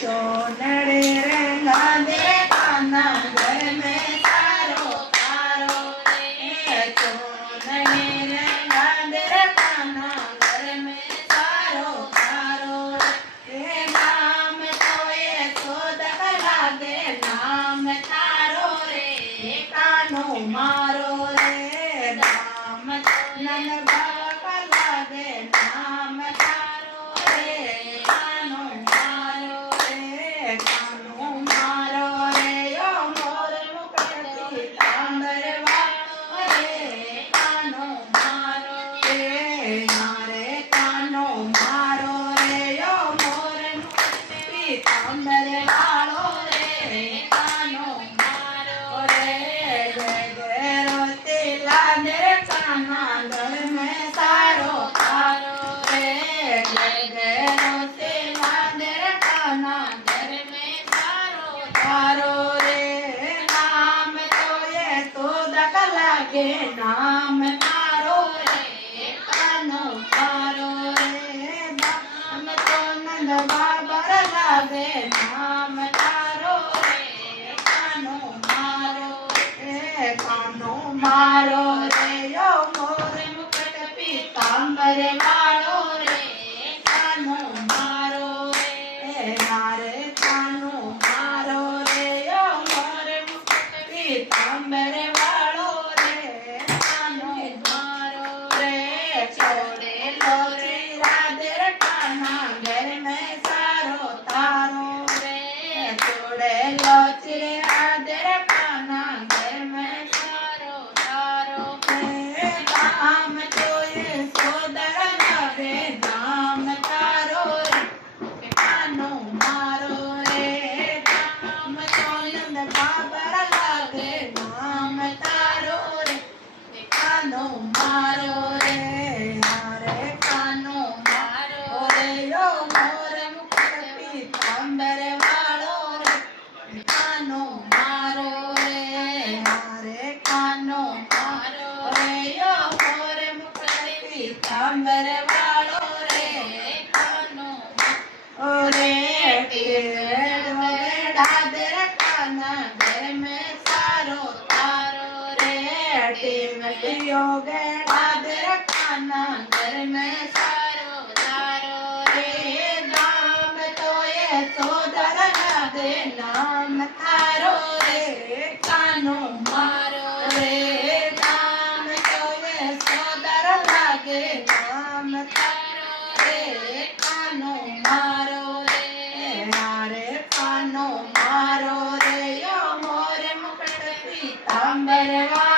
चोनड़े रंगा दे काना घर में सारो तारो रे। चोनड़े रंगा दे काना घर में सारो तारो रे। नाम तो ये सोदक लागे नाम तारो रे। कानो मारो रे नाम नन बाबा लागे नाम तारो रे। कानो मारो रे कानो मारो रे यो मोर मुकुट पीतांबर वालो रे। कानो मारो रे मारे कानो मारो रे यो मोर मुकुट पीतांबर वालो रे। कानो मारो रे जय जय रोते लादे काना घर में सारो तारो रे। जय जय रोते लादे काना घर में सारो तारो रे। नाम तो ये सोदक लागे नाम तारो रे। कानो तारो रे नाम तो नंद बाबर लागे नाम तारो रे। कानो मारो रे कानो मारो रे यो मोर मुकुट पीतांबर वालो रे। कानो मारो रे मारे कानो मारो रे यो मोर मुकुट पीतांबर वालो रे। कानो मारो रे छोड़े लो रे राधे काना घर में सारो तारो रे। छोड़े लो रे राधे काना घर में सारो तारो रे। नाम तो ये सोदर लागे नाम तारो रे। कानो मारो रे नाम तो नंद बाबर लागे नाम तारो रे। कानो मारो रे मारे कानो मारो रे यो मोर मुकुट पीतांबर वालो रे। कानो मारो रे मारे कानो मारो रे यो मोर मुकुट पीतांबर वालो रे। कानो रे डादर काना घर में सारो तारो रे। टिमटियो डादर काना घर में सारो तारो रे। नाम तो ये सोदर लागे नाम तारो रे। कानो मारो रे नाम तो ये सोदर लागे नाम तारो रे। कानो मारो रे मारे कानो मारो रे यो मोर मुकुट पीतांबर वालो